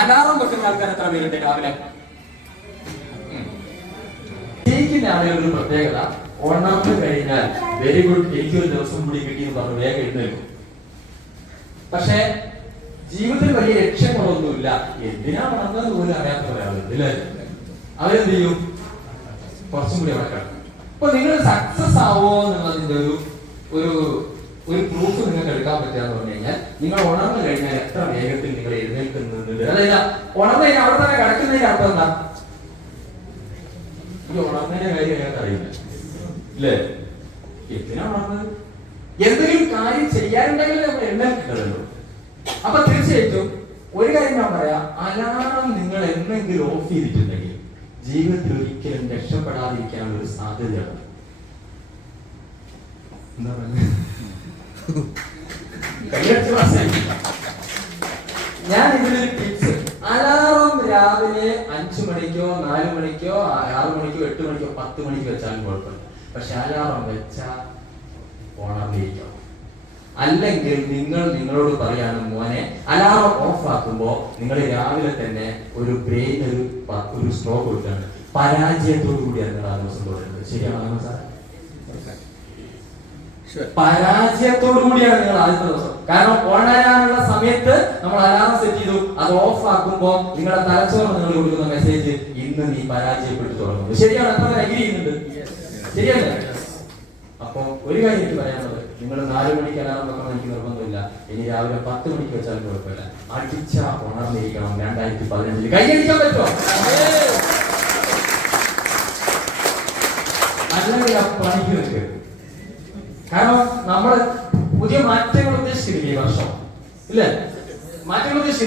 Alarm വെക്കുന്ന ആൾക്കാർ എത്ര പേരുണ്ട് രാവിലെ? ജയിക്കുന്ന ആളുകളുടെ പ്രത്യേകത ഉണർന്നു കഴിഞ്ഞാൽ വെരി ഗുഡ്, എനിക്ക് ഒരു ദിവസം കൂടി കിട്ടിയെന്ന് പറഞ്ഞു വേഗം എഴുന്നേൽക്കും. പക്ഷെ ജീവിതത്തിൽ വലിയ ലക്ഷ്യങ്ങളൊന്നുമില്ല, എന്തിനാ ഉണർന്നത് പോലും അറിയാത്ത ഒരാളുണ്ട് അല്ലേ? അവരെന്ത് ചെയ്യും? കുറച്ചും കൂടി അവിടെ കിടക്കും. അപ്പൊ നിങ്ങൾ സക്സസ് ആവോ എന്നുള്ളതിന്റെ ഒരു പ്രൂഫ് നിങ്ങൾക്ക് എടുക്കാൻ പറ്റുകയെന്ന് പറഞ്ഞു കഴിഞ്ഞാൽ നിങ്ങൾ ഉണർന്നു കഴിഞ്ഞാൽ എത്ര വേഗത്തിൽ നിങ്ങൾ എഴുന്നേൽക്കുന്നുണ്ട്. അതായത് ഉണർന്നു കഴിഞ്ഞാൽ അവിടെ തന്നെ കിടക്കുന്നതിന്റെ അർത്ഥം എന്താ? ഈ ഉണർന്നതിന്റെ കാര്യം ഞങ്ങൾക്ക് അറിയില്ല ഇല്ലേ? എന്തിനാ ഉണർന്നത്? എന്തെങ്കിലും കാര്യം ചെയ്യാനുണ്ടെങ്കിൽ നമ്മൾ എഴുന്നേൽക്കേണ്ടതല്ലോ. അപ്പൊ തീർച്ചയായിട്ടും ഒരു കാര്യം ഞാൻ പറയാം, അലാറം നിങ്ങൾ എന്തെങ്കിലും ഓഫ് ചെയ്തിട്ടുണ്ടെങ്കിൽ ജീവിതത്തിൽ ഒരിക്കലും രക്ഷപ്പെടാതിരിക്കാനുള്ള ഒരു സാധ്യതയാണ്. എന്താ പറയുക? ഞാൻ ഇതിലൊരു ടിപ്സ്, അലാറം രാവിലെ 5 മണിക്കോ 4 മണിക്കോ 6 മണിക്കോ 8 മണിക്കോ 10 മണിക്ക് വെച്ചാലും കുഴപ്പമില്ല. പക്ഷെ അലാറം വെച്ചാൽ ഉണർന്നിരിക്കണം. അല്ലെങ്കിൽ നിങ്ങൾ നിങ്ങളോട് പറയാണ്, മോനെ അലാറം ഓഫ് ആക്കുമ്പോ നിങ്ങൾ രാവിലെ തന്നെ ഒരു ബ്രെയിൻ ഒരു സ്ട്രോക്ക് കൊടുക്കുകയാണ്. പരാജയത്തോടു കൂടിയാണ് നിങ്ങൾ ആ ദിവസം തുടരുന്നത്. ശരിയാണോ സാർ? പരാജയത്തോടു കൂടിയാണ് നിങ്ങൾ ആദ്യത്തെ ദിവസം. കാരണം ഉണരാനുള്ള സമയത്ത് നമ്മൾ അലാറം സെറ്റ് ചെയ്തു, അത് ഓഫ് ആക്കുമ്പോ നിങ്ങളുടെ തലച്ചോറ് നിങ്ങൾ കൊടുക്കുന്ന മെസ്സേജ്, ഇന്ന് നീ പരാജയപ്പെട്ടു തുടങ്ങുന്നു. ശരിയാണ്? എത്ര അഗ്രി ചെയ്യുന്നുണ്ട്? ശരിയല്ലേ? അപ്പൊ ഒരു കാര്യം എനിക്ക് പറയാനുള്ളത്, നിങ്ങൾ 4 മണിക്ക് അലാറം വെക്കണം എനിക്ക് നിർബന്ധമില്ല. ഇനി രാവിലെ 10 മണിക്ക് വെച്ചാലും കുഴപ്പമില്ല. അടിച്ച ഉണർന്നിരിക്കണം. 2015 കൈയടിക്കാൻ പറ്റുമോ? അല്ലെങ്കിൽ ആ പണിക്ക് നിൽക്കരുത്. കാരണം നമ്മൾ പുതിയ മാറ്റങ്ങൾ ഉദ്ദേശിക്കുന്നില്ല ഈ വർഷം, ഇല്ലേ? മാറ്റങ്ങൾ ഉദ്ദേശിക്കുന്നു.